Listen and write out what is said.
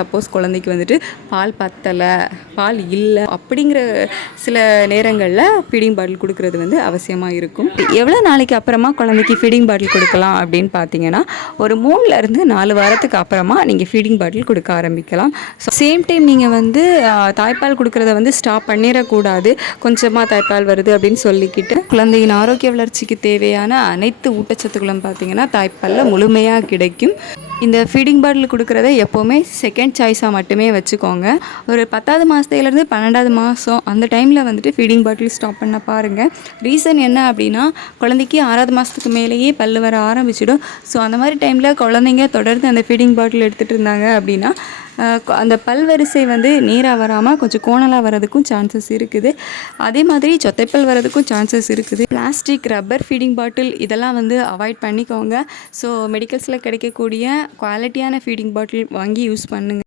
Suppose குழந்தைக்கு வந்துட்டு பால் பத்தலை, பால் இல்லை அப்படிங்கிற சில நேரங்களில் ஃபீடிங் பாட்டில் கொடுக்கறது வந்து அவசியமாக இருக்கும். எவ்வளோ நாளைக்கு அப்புறமா குழந்தைக்கு ஃபீடிங் பாட்டில் கொடுக்கலாம் அப்படின்னு பார்த்தீங்கன்னா, ஒரு 3லேருந்து 4 வாரத்துக்கு அப்புறமா நீங்கள் ஃபீடிங் பாட்டில் கொடுக்க ஆரம்பிக்கலாம். ஸோ சேம் டைம் நீங்கள் வந்து தாய்ப்பால் கொடுக்குறத வந்து ஸ்டாப் பண்ணிடக்கூடாது. கொஞ்சமாக தாய்ப்பால் வருது அப்படின்னு சொல்லிக்கிட்டு குழந்தையின் ஆரோக்கிய வளர்ச்சிக்கு தேவையான அனைத்து ஊட்டச்சத்துக்களும் பார்த்திங்கன்னா தாய்ப்பாலில் முழுமையாக கிடைக்கும். இந்த ஃபீடிங் பாட்டில் கொடுக்குறத எப்போவுமே செகண்ட் சாய்ஸாக மட்டுமே வச்சுக்கோங்க. ஒரு 10வது மாதத்துலேருந்து 12வது மாதம் அந்த டைமில் வந்துட்டு ஃபீடிங் பாட்டில் ஸ்டாப் பண்ண பாருங்கள். ரீசன் என்ன அப்படின்னா, குழந்தைக்கு 6வது மாதத்துக்கு மேலேயே பல் வர ஆரம்பிச்சிடும். ஸோ அந்த மாதிரி டைமில் குழந்தைங்க தொடர்ந்து அந்த ஃபீடிங் பாட்டில் எடுத்துகிட்டு இருந்தாங்க அப்படின்னா அந்த பல்வரிசை வந்து நேராக வராமல் கொஞ்சம் கோணலாக வரதுக்கும் சான்சஸ் இருக்குது. அதே மாதிரி சொத்தைப்பல் வரதுக்கும் சான்சஸ் இருக்குது. பிளாஸ்டிக், ரப்பர் ஃபீடிங் பாட்டில் இதெல்லாம் வந்து அவாய்ட் பண்ணிக்கோங்க. ஸோ மெடிக்கல்ஸில் கிடைக்கக்கூடிய குவாலிட்டியான ஃபீடிங் பாட்டில் வாங்கி யூஸ் பண்ணுங்கள்.